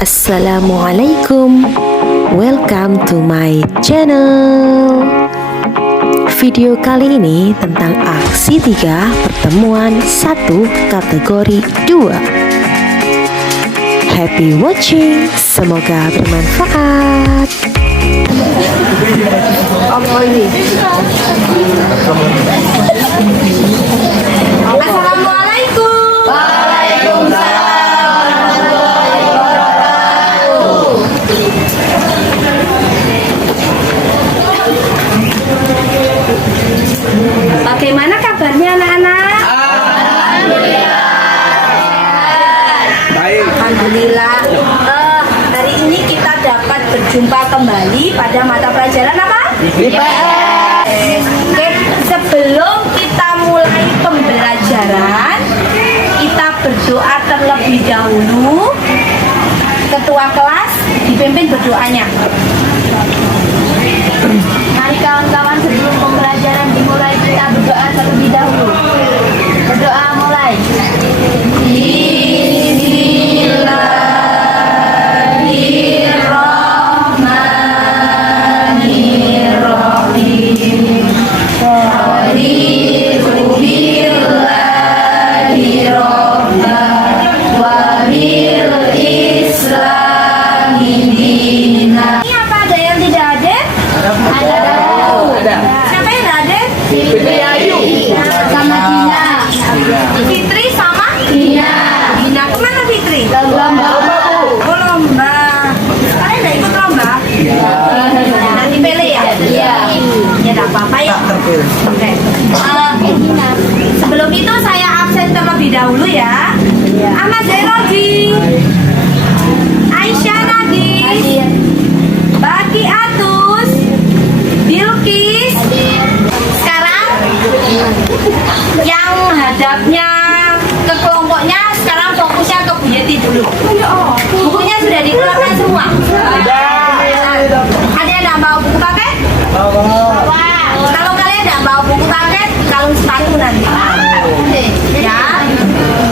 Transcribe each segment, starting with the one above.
Assalamualaikum, welcome to my channel. Video kali ini tentang aksi 3 pertemuan 1 kategori 2. Happy watching, semoga bermanfaat. Apa ini? Assalamualaikum. Waalaikumsalam. Bagaimana kabarnya anak-anak? Alhamdulillah. Baik. Alhamdulillah. Hari ini kita dapat berjumpa kembali pada mata pelajaran apa? IPS. Oke, sebelum kita mulai pembelajaran, kita berdoa terlebih dahulu. Ketua kelas dipimpin berdoanya. Mari kawan-kawan, sebelum pembelajaran dimulai kita berdoa terlebih dahulu. Berdoa mulai. Bismillahirrahmanirrahim. Raditu billahi rabban wa bil islami dinan. Ini apa, ada yang tidak hadir? Ada. Siapa yang hadir? Fitri Ayu. Sama Dina. Fitri sama Dina. Dina kemana Fitri? Lomba. Oh, lomba. Kalian udah ikut lomba? Nanti pilih ya? Iya. Ya tidak apa-apa ya. Oke. Sebelum itu saya absen terlebih dahulu ya. Ahmad Zairodi, Aisyah Nagis, Baki Atus, Bilkis. Sekarang yang hadapnya ke kelompoknya, sekarang fokusnya ke Bu Yeti dulu. Bukunya sudah dikeluarkan semua. Ada yang tidak bawa buku paket? Kalau kalian tidak bawa buku paket, kalung sepatu nanti. Ya.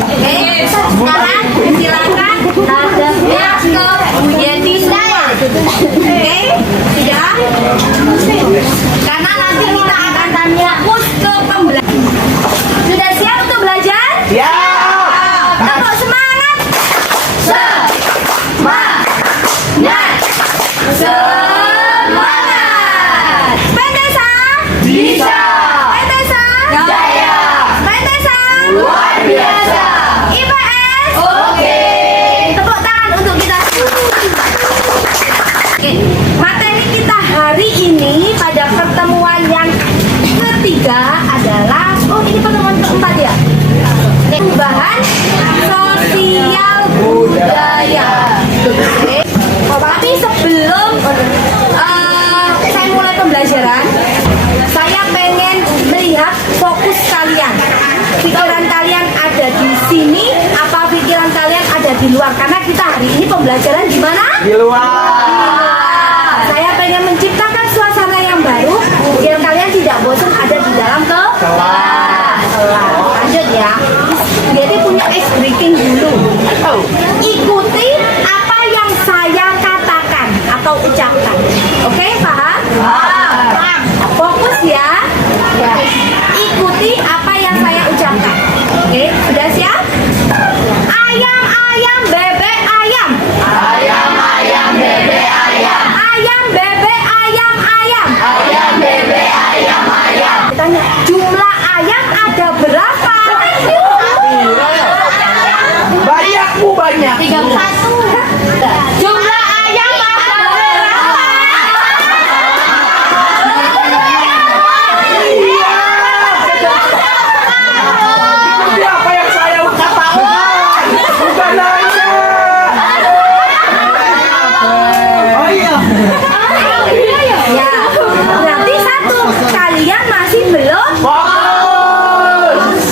Oke. Sekarang silakan hadapnya ke Bu Yeti semua. Oke. Sudah? Karena nanti kita akan fokus ke pembelajaran. Sudah siap untuk belajar? Ya. Tepuk semangat. Semangat. Pentesa. Bisa. Pentesa. Jaya. Pentesa. Luar biasa. IPS. Oke. Tepuk tangan untuk kita. Oke, materi kita hari ini pada pertemuan yang ketiga adalah, ini pertemuan keempat ya, perubahan sosial budaya. Oke. Tapi sebelum saya mulai pembelajaran, saya pengen melihat fokus kalian. Pikiran kalian ada di sini, apa pikiran kalian ada di luar? Karena kita hari ini pembelajaran di mana? Di luar. Saya pengen menciptakan suasana yang baru biar kalian tidak bosan ada di dalam kelas. Lanjut ya. Jadi punya ice breaking dulu. Ikuti apa yang saya katakan atau ucapkan. Oke, paham? Paham. Fokus ya. Ikuti apa yang saya ucapkan. Oke, sudah siap? Ayam, ayam, bebek, ayam. Ayam, ayam, bebek, ayam. Ayam, bebek, ayam, ayam. Ayam, bebek, ayam, ayam. Tanya, jumlah ayam ada berapa? Banyak, Bu, banyak. 31. Jumlah ayam ada berapa? Iya. Tapi apa yang saya katakan? Bukan nanya. Oh iya. Ya, berarti 1. Kalian masih belum? Fokus.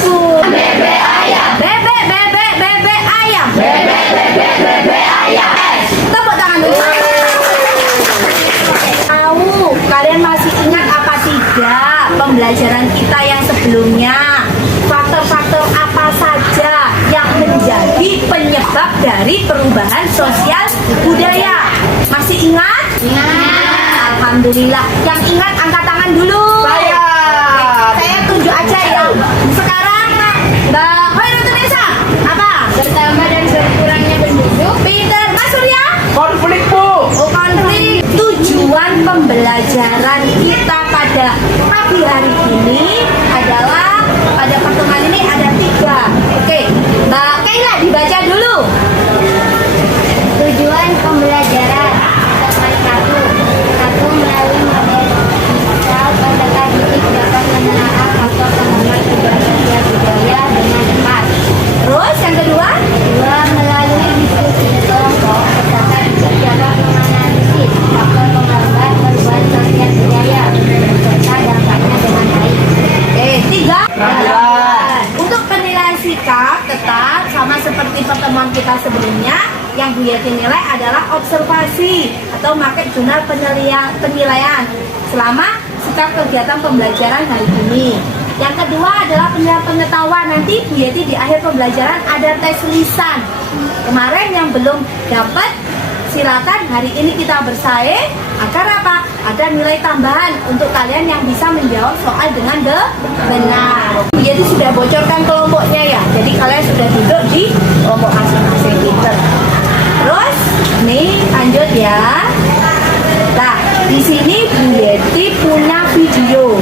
Bebek ayam. Bebek, bebek, bebek ayam. Bebek, bebek, bebek, ayam. Tepuk tangan dulu. Tahu, kalian masih ingat apa tidak pembelajaran dengan kita yang sebelumnya. Faktor-faktor apa saja yang menjadi penyebab dari perubahan sosial budaya? Masih ingat? Ingat. Alhamdulillah. Yang ingat angkat tangan dulu. Saya. Saya tunjuk aja ya. Sekarang Mbak Hoirunisa apa? Bertambah dan berkurangnya penduduk. Peter, Mas Surya? Konflik, Bu. Oh, konflik. Tujuan pembelajaran kita pada pagi hari ini adalah pada pertemuan ini ada 3. Oke, Mbak Kaila dibaca dulu. Tujuan pembelajaran satu melalui model digital peserta didik dapat menelaah faktor penghambat perubahan sosial budaya dengan cepat. Terus yang kedua? Dua, melalui diskusi kelompok peserta didik dapat menganalisis faktor penghambat perubahan sosial budaya beserta dampaknya dengan baik. 3. Untuk penilaian sikap tetap sama seperti pertemuan kita sebelumnya. Yang Bu Yati nilai adalah observasi atau pakai jurnal penilaian selama sikap kegiatan pembelajaran hari ini. Yang kedua adalah penilaian pengetahuan. Nanti Bu Yati di akhir pembelajaran ada tes lisan. Kemarin yang belum dapat, silakan hari ini kita bersaing agar apa? Ada nilai tambahan untuk kalian yang bisa menjawab soal dengan benar. Bu Yati sudah bocorkan kelompoknya ya. Jadi kalian sudah duduk di kelompok masing-masing gitu. Terus, nih lanjut ya. Nah, di sini Bu Yeti punya video.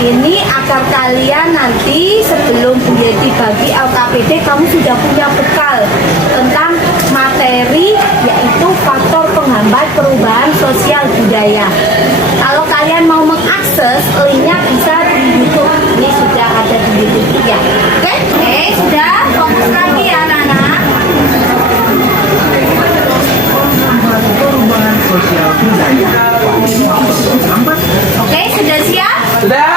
Ini agar kalian nanti sebelum Bu Yeti bagi LKPD, kamu sudah punya bekal tentang materi yaitu faktor penghambat perubahan sosial budaya. Kalau kalian mau mengakses, linknya bisa di YouTube. Ini sudah ada di YouTube ya. Oke, sudah fokus lagi ya, anak-anak. Perubahan sosial budaya. Oke, sudah siap? Sudah.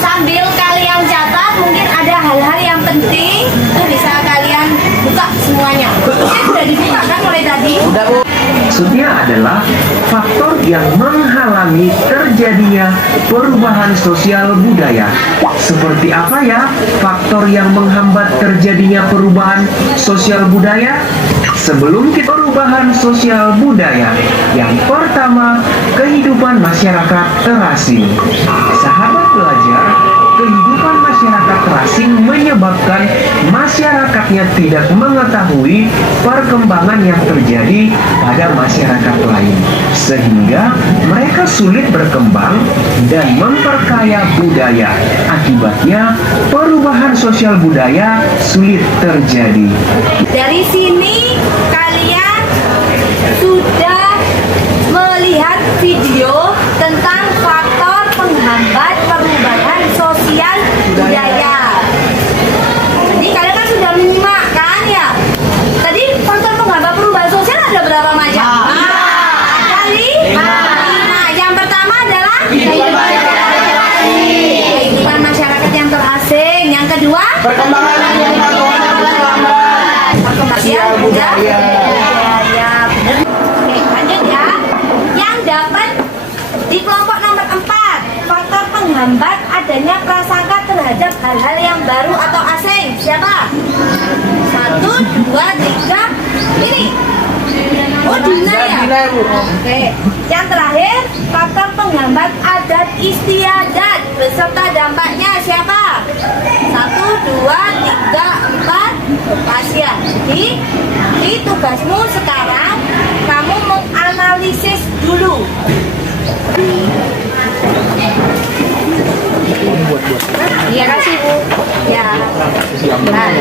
Sambil kalian catat, mungkin ada hal-hal yang penting itu bisa kalian buka semuanya. Oke, sudah dibuka kan mulai tadi? Sudah, Bu. Maksudnya adalah faktor yang menghalangi terjadinya perubahan sosial budaya. Seperti apa ya faktor yang menghambat terjadinya perubahan sosial budaya? Sebelum kita perubahan sosial budaya, yang pertama, kehidupan masyarakat terasing. Sahabat pelajar, kehidupan masyarakat terasing menyebabkan masyarakatnya tidak mengetahui perkembangan yang terjadi pada masyarakat lain, sehingga mereka sulit berkembang dan memperkaya budaya. Akibatnya, perubahan sosial budaya sulit terjadi. Dari sini kalian sudah melihat video tentang faktor penghambat perubahan sosial budaya. Jadi kalian kan sudah menyimak kan ya? Tadi faktor penghambat perubahan sosial ada berapa macam? Ada 5. Yang pertama adalah kehidupan masyarakat yang terasing. Yang kedua, Perkembangan yang sosial budaya. Ya, benar. Oke, lanjut ya. Yang dapat di kelompok nomor 4, faktor penghambat adanya prasangka terhadap hal-hal yang baru atau asing. Siapa? 1, 2, 3. Ini. Oh, Dina ya? Dina, Bu. Oke. Yang terakhir, faktor penghambat adat istiadat beserta dampaknya siapa? 1, 2, 3, 4. Pas ya. Jadi, tugasmu sekarang kamu menganalisis dulu. Iya kasih Bu. Ya. Nah,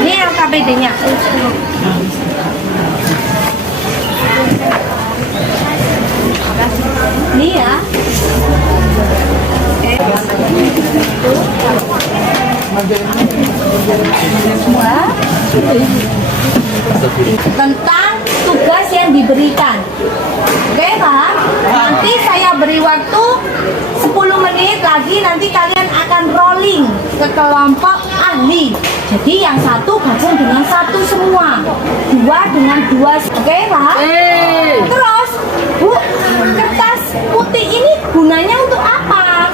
ini LKPD-nya. Ini ya. Tentang tugas yang diberikan. Oke, paham? Nanti saya beri waktu 10 menit lagi, nanti kalian akan rolling ke kelompok ahli. Jadi yang satu gabung dengan satu semua, 2 dengan 2. Oke, paham? Terus, Bu, kertas putih ini gunanya untuk apa?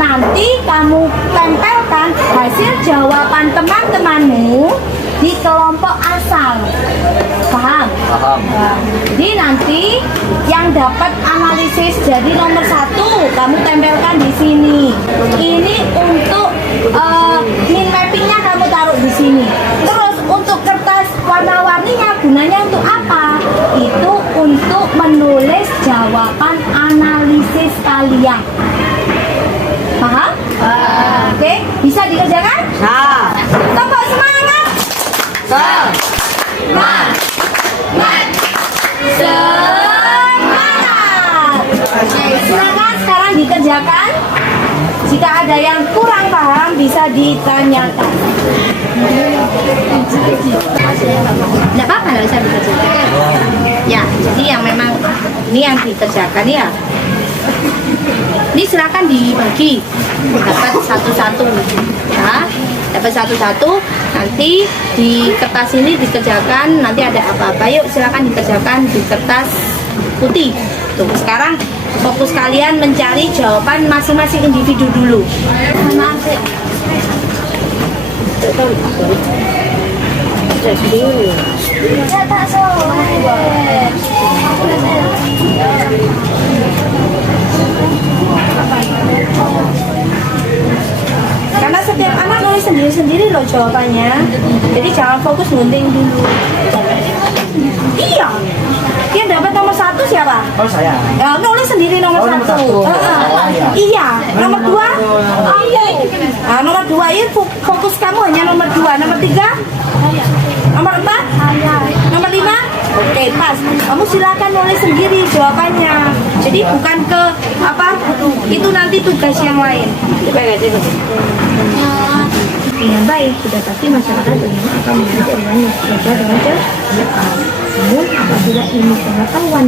nanti kamu tempelkan hasil jawaban teman-temanmu di kelompok asal. Paham? Paham. Jadi nanti yang dapat analisis jadi nomor 1 kamu tempelkan di sini. Ini untuk min mappingnya kamu taruh di sini. Terus untuk kertas warna-warninya gunanya untuk apa? Itu untuk menulis jawaban analisis kalian. Paham? Oke, bisa dikerjakan? Tepuk semangat. Semangat. Oke, silakan sekarang dikerjakan. Jika ada yang kurang paham bisa ditanyakan. Tidak apa-apa, nggak bisa dikerjakan. Ya, jadi yang memang ini yang dikerjakan ya. Ini silakan dibagi, dapat satu-satu, ya. Dapat satu-satu. Nanti di kertas ini dikerjakan. Nanti ada apa-apa, yuk silakan dikerjakan di kertas putih. Tuh, sekarang fokus kalian mencari jawaban masing-masing individu dulu. Karena setiap anak nulis sendiri-sendiri loh jawabannya. Jadi jangan fokus gunting dulu. Iya. Yang dapat nomor 1 siapa? Oh saya. Ya, nulis sendiri nomor 1. Iya. Nomor 2? Iya. Nah, nomor 2 itu fokus kamu hanya nomor 2. Nomor 3? Nomor 4? Nomor 5? Oke, pas. Kamu silakan nulis sendiri jawabannya. Jadi bukan ke apa? Itu nanti tugas yang lain. Yang baik sudah pasti masyarakat akan menjadi orang yang belajar dengan cerdas. Namun apabila ilmu pengetahuan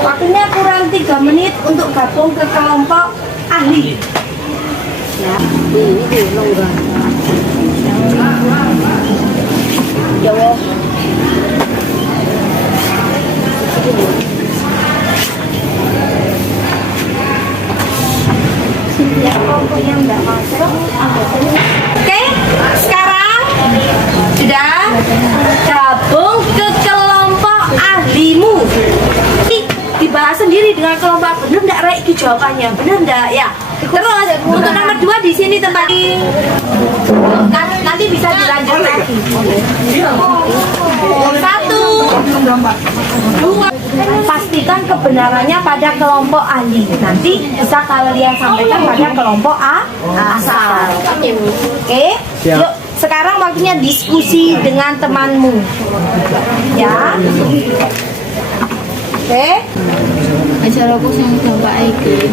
waktunya kurang 3 menit untuk gabung ke kelompok ahli. Ya. Jawab. Ya, kelompok yang nggak masuk. Oke, sekarang sudah gabung ke kelompok ahlimu. Dibahas sendiri dengan kelompok. Bener nggak Reiki jawabannya? Bener nggak ya? Terus untuk nomor 2 di sini tempat nanti bisa dilanjut lagi. 1, 2. Pastikan kebenarannya pada kelompok ahli. Nanti bisa kalian sampaikan pada kelompok asal. Oke? Yuk, sekarang waktunya diskusi dengan temanmu. Ya. Oke? Masyarakat yang dampak iki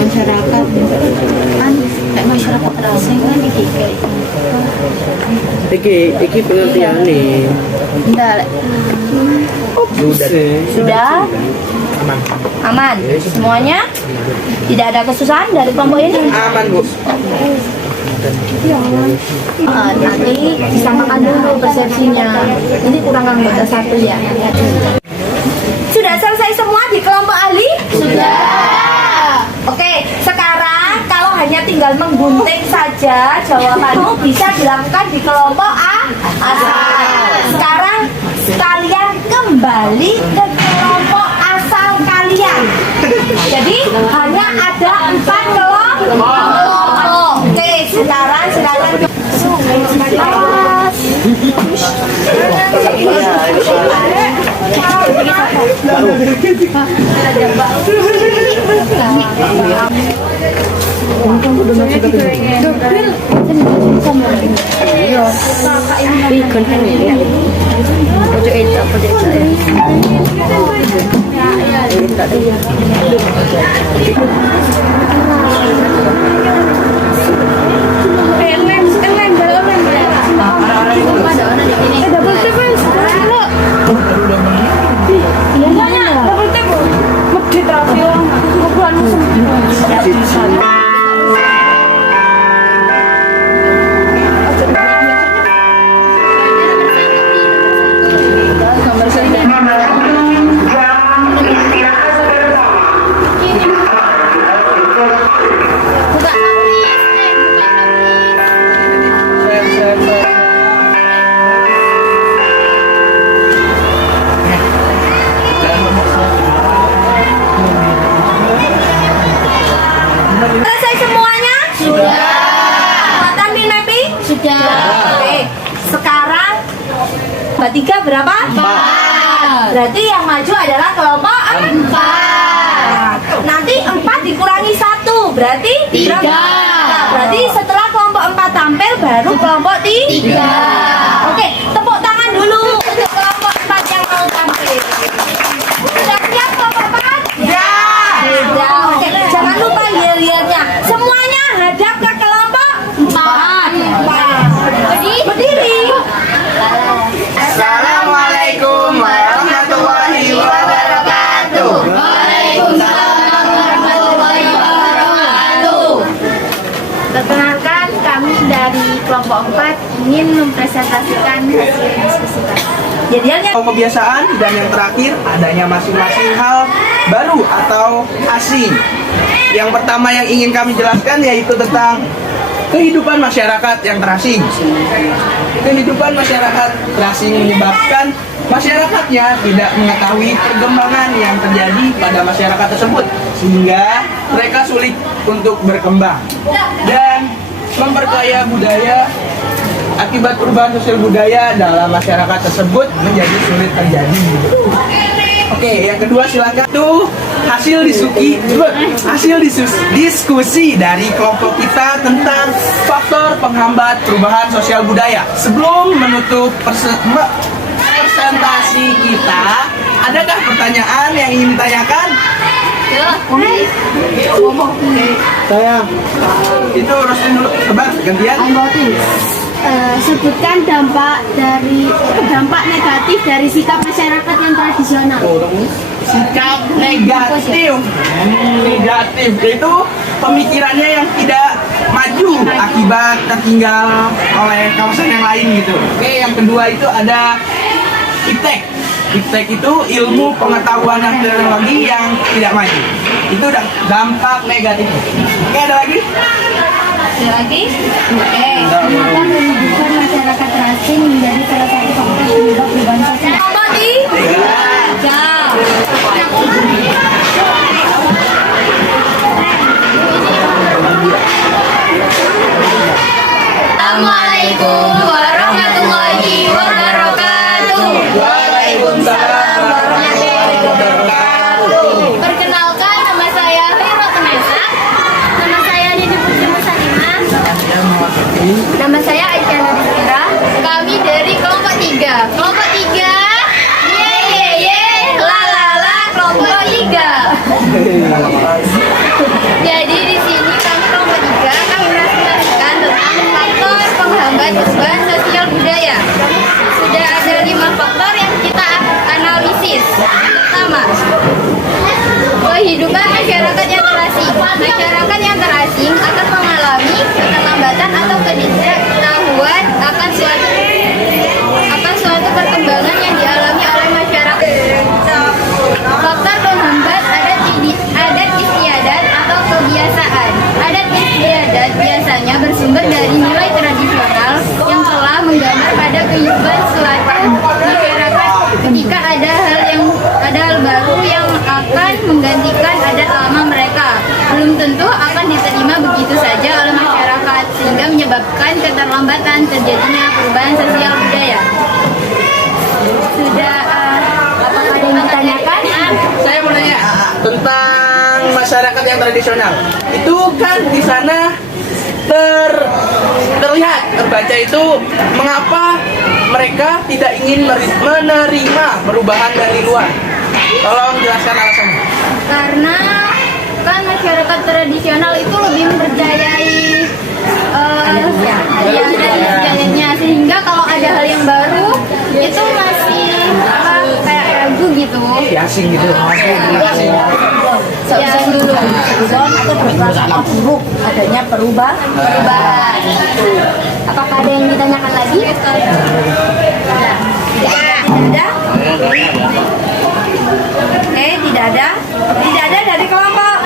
masyarakat kan kayak masyarakat terasing kan Iki pengertian nih. enggak Sudah? Aman. Semuanya? Tidak ada kesusahan dari kelompok ini? Aman Bu. Nanti disamakan dulu persepsinya. Ini kurang anggota 1 ya. Sudah selesai semua di kelompok ahli? Sudah. Oke, sekarang kalau hanya tinggal menggunting saja jawabanmu bisa dilakukan di kelompok asal. Sekarang kalian kembali ke kelompok asal kalian. Jadi hanya ada 4 kelompok. Oke, sekarang silakan ke 3 berapa? 4. Berarti yang maju adalah kelompok 4. Nanti 4 dikurangi 1 berarti 3. Nah, berarti setelah kelompok 4 tampil baru kelompok 3. Oke, tepuk tangan dulu untuk kelompok 4 yang mau tampil. Sudah siap kelompok 4? Ya. Sudah. Oke, jangan lupa yel-yelnya. Semuanya hadap ke kelompok 4. Berdiri. Assalamualaikum warahmatullahi wabarakatuh. Waalaikumsalam warahmatullahi wabarakatuh. Perkenalkan, kami dari kelompok 4 ingin mempresentasikan hasil diskusi kami. Jadinya Kebiasaan dan yang terakhir adanya masing-masing hal baru atau asing. Yang pertama yang ingin kami jelaskan yaitu tentang kehidupan masyarakat yang terasing. Kehidupan masyarakat terasing menyebabkan masyarakatnya tidak mengetahui perkembangan yang terjadi pada masyarakat tersebut sehingga mereka sulit untuk berkembang dan memperkaya budaya. Akibat perubahan sosial budaya dalam masyarakat tersebut menjadi sulit terjadi. Oke, yang kedua silakan. Itu hasil diskusi dari kelompok kita tentang faktor penghambat perubahan sosial budaya. Sebelum menutup presentasi kita, adakah pertanyaan yang ingin ditanyakan? Saya itu Rosin dulu, tebar gantian. Sebutkan dampak negatif dari sikap masyarakat yang tradisional. Sikap negatif itu pemikirannya yang tidak maju akibat tertinggal oleh kawasan yang lain gitu. Oke, yang kedua itu ada iptek. Iptek itu ilmu pengetahuan dan teknologi yang tidak maju. Itu dampak negatif. Oke, ada lagi? Kenapa pendidikan masyarakat terasing menjadi salah satu faktor penyebab perubahan sosial? kelompok 3. Assalamualaikum warahmatullahi wabarakatuh. Waalaikumsalam warahmatullahi wabarakatuh. Perkenalkan, nama saya Hira Kenesa. Nama saya Didi Putri Musanima. Nama saya Aisyah Nabila. Kami dari kelompok 3. Kelompok 3. Ye la la la kelompok 3. Jadi di sini kami kelompok 3 akan mempresentasikan tentang faktor penghambat perubahan sosial budaya. Sudah ada 5 faktor yang kita analisis. Pertama, kehidupan masyarakat yang terasing. Masyarakat yang terasing akan mengalami keterlambatan atau ketidaktahuan akan suatu perkembangan yang dialami oleh masyarakat. Faktor penghambat adat istiadat atau kebiasaan. Adat istiadat biasanya bersumber dari nilai tradisional yang telah menggambar pada kehidupan selatan masyarakat. Ketika ada hal baru yang akan menggantikan adat lama mereka, belum tentu akan diterima begitu saja oleh masyarakat sehingga menyebabkan keterlambatan terjadinya perubahan sosial budaya. Sudah apakah ada yang ditanyakan? Saya mau nanya tentang masyarakat yang tradisional. Itu kan di sana terbaca itu mengapa mereka tidak ingin menerima perubahan dari luar. Tolong jelaskan alasannya. Karena kan masyarakat tradisional itu lebih mempercayai budayanya, sehingga kalau ada hal yang baru itu masih kayak ragu gitu. Asing gitu. Ya dulu. Atau berprasangka buruk adanya perubahan. Apakah ada yang ditanyakan lagi? Tidak ada? Tidak ada dari kelompok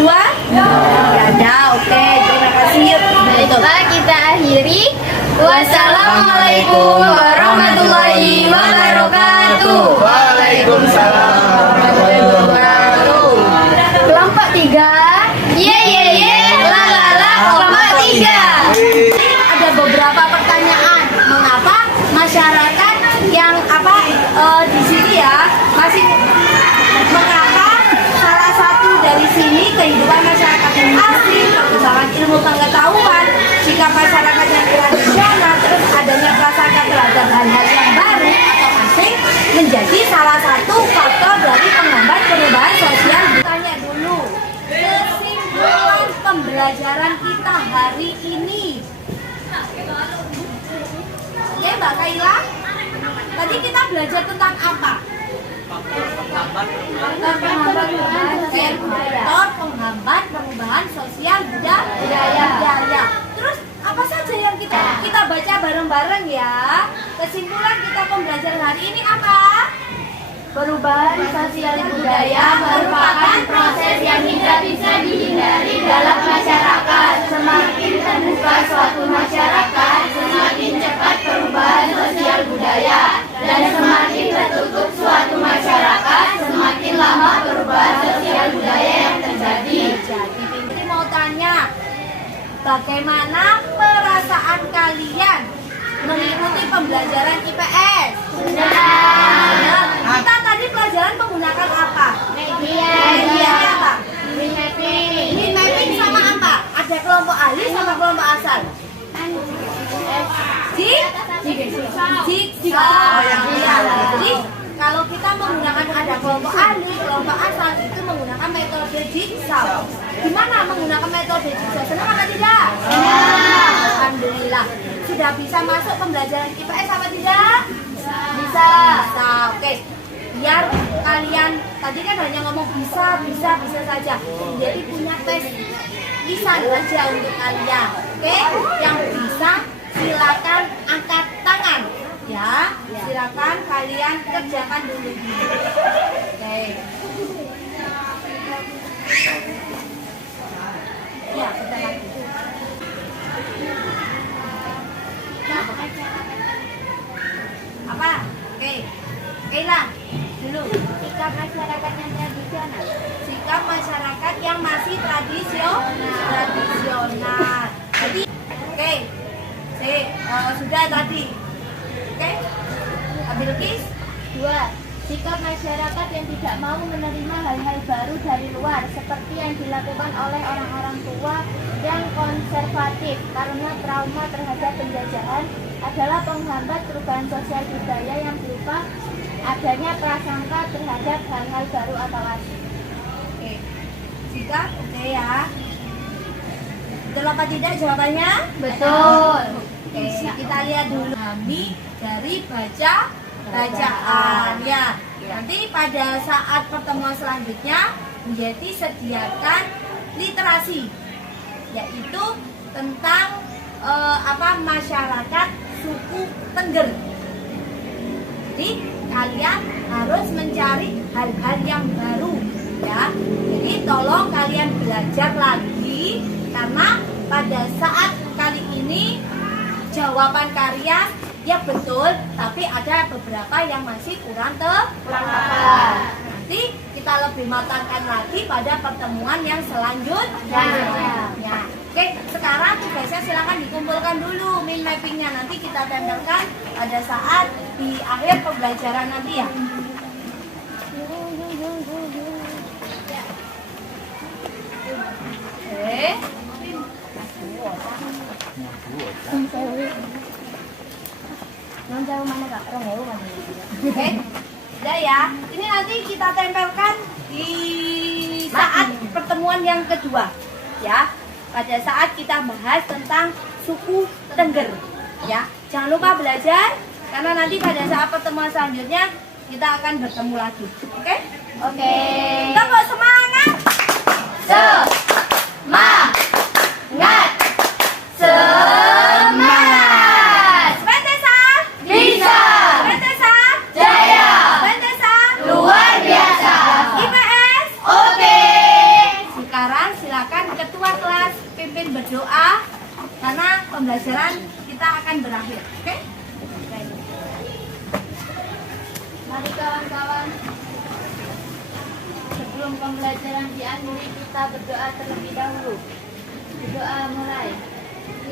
2? Tidak ada, oke, terima kasih. Baiklah, kita akhiri. Wassalamualaikum warahmatullahi wabarakatuh. Waalaikumsalam warahmatullahi wabarakatuh. Kelompok 3. Ye la la la kelompok 3. Ada beberapa pertanyaan. Mengapa masyarakat yang belajar hal-hal yang baru atau asing menjadi salah satu faktor dari penghambat perubahan sosial. Tanya dulu, kesimpulan pembelajaran kita hari ini. Oke, Mbak Kaila, tadi kita belajar tentang apa? Faktor penghambat perubahan sosial budaya. Terus apa saja yang kita baca bareng-bareng ya? Kesimpulan kita pembelajaran hari ini apa? Perubahan sosial budaya merupakan proses yang tidak bisa dihindari dalam masyarakat. Semakin terbuka suatu masyarakat, semakin cepat perubahan sosial budaya. Dan semakin tertutup suatu masyarakat, semakin lama perubahan sosial budaya yang terjadi. Jadi mau tanya, bagaimana perasaan kalian mengikuti pembelajaran IPS? Nah, kita tadi pelajaran menggunakan apa? Media apa? Min mapping sama apa? Ada kelompok ahli sama kelompok asal. Jigsaw. Jadi kalau kita menggunakan ada kelompok ahli, kelompok asal itu menggunakan metode jigsaw. Gimana menggunakan metode jigsaw? Senang apa tidak? Alhamdulillah. Sudah bisa masuk pembelajaran IPS apa tidak? Bisa. Oke. Biar kalian tadi kan hanya ngomong bisa saja. Jadi punya tes lisan aja untuk kalian. Oke? Yang bisa silakan angkat tangan. Ya, silakan kalian kerjakan dulu. Oke. Ya, kita lanjut. Apa? Oke. Lah, dulu. Sikap masyarakat yang tradisional. Sikap masyarakat yang masih tradisional. Jadi, oke. Sudah tadi. Oke. Ambil kis. 2. Sikap masyarakat yang tidak mau menerima hal-hal baru dari luar seperti yang dilakukan oleh orang-orang tua yang konservatif karena trauma terhadap penjajahan adalah penghambat perubahan sosial budaya yang berupa adanya prasangka terhadap hal-hal baru atau asing. Oke. Sikap, oke ya. Betul apa tidak jawabannya? Betul. Oke, kita lihat dulu. Kami dari bacaan ya. Nanti pada saat pertemuan selanjutnya menjadi sediakan literasi, yaitu tentang masyarakat suku Tengger. Jadi kalian harus mencari hal-hal yang baru ya. Jadi tolong kalian belajar lagi karena pada saat kali ini jawaban kalian ya betul, tapi ada beberapa yang masih kurang tepat. Nanti kita lebih matangkan lagi pada pertemuan yang selanjutnya. Ya. Oke, sekarang tugasnya silakan dikumpulkan dulu min mappingnya, nanti kita tempelkan pada saat di akhir pembelajaran nanti ya. Oke, udah ya. Ini nanti kita tempelkan di saat pertemuan yang kedua, ya. Pada saat kita bahas tentang suku Tengger, ya. Jangan lupa belajar, karena nanti pada saat pertemuan selanjutnya kita akan bertemu lagi. Oke? Oke. Kita mau semangat. Semangat. Semangat. Bentesa Bisa. Bentesa Jaya. Bentesa Luar biasa. IPS. Oke. Sekarang silakan ketua kelas pimpin berdoa karena pembelajaran kita akan berakhir. Oke? Mari kawan-kawan. Sebelum pembelajaran diakhiri, kita berdoa terlebih dahulu. Berdoa mulai.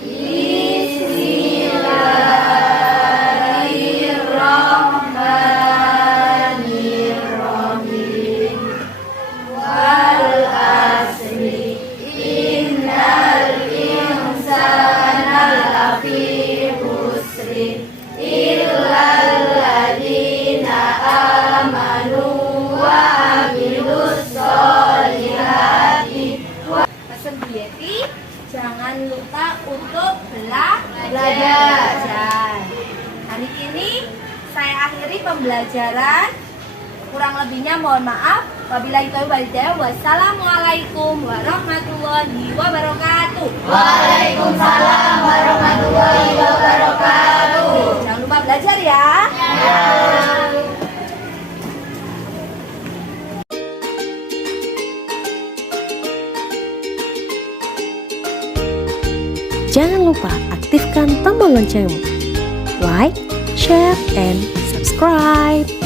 Bismillahirrahmanirrahim. Wal asri innal insana lafi khusrin illa pembelajaran. Kurang lebihnya mohon maaf. Wabillahi taufiq wal hidayah. Wassalamualaikum warahmatullahi wabarakatuh. Waalaikumsalam warahmatullahi wabarakatuh. Jangan lupa belajar ya. Jangan lupa aktifkan tombol loncengmu. Like, share, and subscribe.